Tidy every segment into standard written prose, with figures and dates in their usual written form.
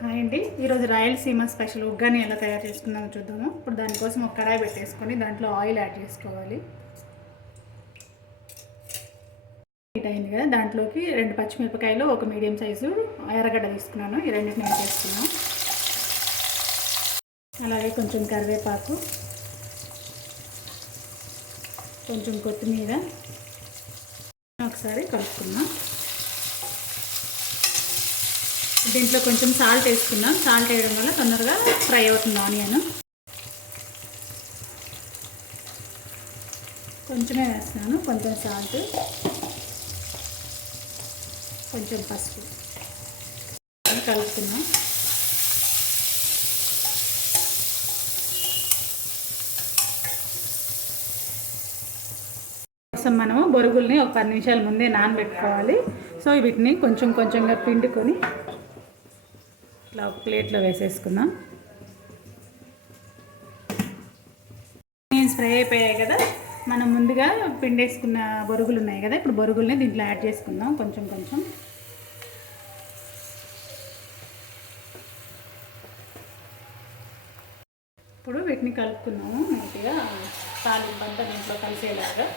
Hi అండి, ఈరోజు Rayalaseema special uggani ఎలా తయారు చేసుకుందామో చూద్దాము. ఇప్పుడు దానికోసం ఒక కడాయి పెట్టేసుకొని దాంట్లో ఆయిల్ యాడ్ చేసుకోవాలి. హీట్ అయింది కదా, దాంట్లోకి 2 పచ్చిమిరపకాయలు, ఒక మీడియం సైజు ఎర్రగడ్డ తీసుకున్నాను. ఈ రెండింటిని యాడ్ చేసుకున్నాను. అలాగే కొంచెం కరివేపాకు, కొంచెం కొత్తిమీర ఒకసారి కలుపుకున్నాం. దీంట్లో కొంచెం సాల్ట్ వేసుకున్నాం. సాల్ట్ వేయడం వల్ల తొందరగా ఫ్రై అవుతుంది ఆనియన్. కొంచెమే వేస్తున్నాను, కొంచెం సాల్ట్, కొంచెం పసుపు కలుపుకున్నాం. కోసం మనము బొరుగుల్ని ఒక 10 నిమిషాల ముందే నానబెట్టుకోవాలి. సో వీటిని కొంచెం కొంచెంగా పిండుకొని ఇట్లా ఒక ప్లేట్లో వేసేసుకుందాం. ఆనియన్స్ ఫ్రై అయిపోయాయి కదా, మనం ముందుగా పిండేసుకున్న బొరుగులు ఉన్నాయి కదా, ఇప్పుడు బొరుగుల్ని దీంట్లో యాడ్ చేసుకుందాం కొంచెం కొంచెం. ఇప్పుడు వీటిని కలుపుకున్నాము మంచిగా, తాలింపంతా దీంట్లో కలిసేలాగా.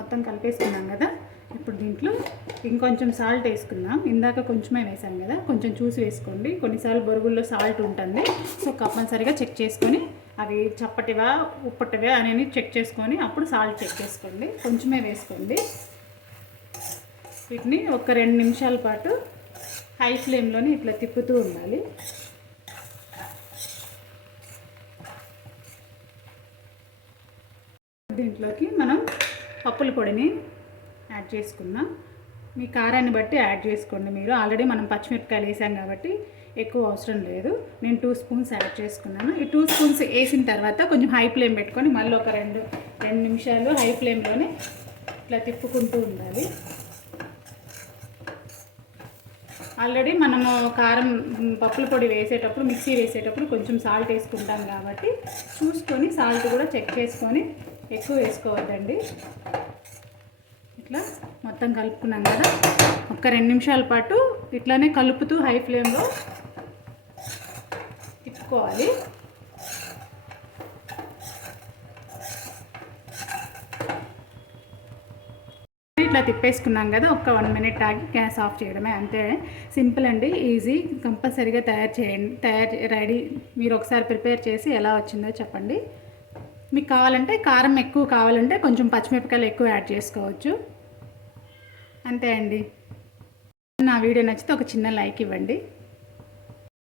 మొత్తం కలిపేసుకున్నాం కదా, ఇప్పుడు దీంట్లో ఇంకొంచెం సాల్ట్ వేసుకుందాం. ఇందాక కొంచెమే వేసాం కదా, కొంచెం చూసి వేసుకోండి. కొన్నిసార్లు బొరుగుల్లో సాల్ట్ ఉంటుంది, సో కంపల్సరీగా చెక్ చేసుకొని అవి చప్పటివా ఉప్పటివా అనేది చెక్ చేసుకొని అప్పుడు సాల్ట్ చెక్ చేసుకోండి. కొంచెమే వేసుకోండి. వీటిని ఒక 2 నిమిషాల పాటు హై ఫ్లేమ్లోనే ఇట్లా తిప్పుతూ ఉండాలి. దీంట్లోకి మనం పప్పుల పొడిని యాడ్ చేసుకుందాం. మీ కారాన్ని బట్టి యాడ్ చేసుకోండి. మీరు ఆల్రెడీ మనం పచ్చిమిరపకాయలు వేసాం కాబట్టి ఎక్కువ అవసరం లేదు. నేను 2 స్పూన్స్ యాడ్ చేసుకున్నాను. ఈ 2 స్పూన్స్ వేసిన తర్వాత కొంచెం హై ఫ్లేమ్ పెట్టుకొని మళ్ళీ ఒక 2 నిమిషాలు హై ఫ్లేమ్లోనే ఇట్లా తిప్పుకుంటూ ఉండాలి. ఆల్రెడీ మనము కారం పప్పుల పొడి వేసేటప్పుడు, మిక్సీ వేసేటప్పుడు కొంచెం సాల్ట్ వేసుకుంటాం కాబట్టి చూసుకొని సాల్ట్ కూడా చెక్ చేసుకొని ఎక్కువ వేసుకోవద్దండి. ఇట్లా మొత్తం కలుపుకున్నాం కదా, ఒక 2 నిమిషాల పాటు ఇట్లానే కలుపుతూ హై ఫ్లేమ్లో తిప్పుకోవాలి. ఇట్లా తిప్పేసుకున్నాం కదా, ఒక 1 మినిట్ ఆగి గ్యాస్ ఆఫ్ చేయడమే, అంతే. సింపుల్ అండి, ఈజీ. కంపల్సరీగా రెడీ. మీరు ఒకసారి ప్రిపేర్ చేసి ఎలా వచ్చిందో చెప్పండి. మీకు కావాలంటే కారం ఎక్కువ కావాలంటే కొంచెం పచ్చిమిరపకాయలు ఎక్కువ యాడ్ చేసుకోవచ్చు. అంతే అండి. నా వీడియో నచ్చితే ఒక చిన్న లైక్ ఇవ్వండి.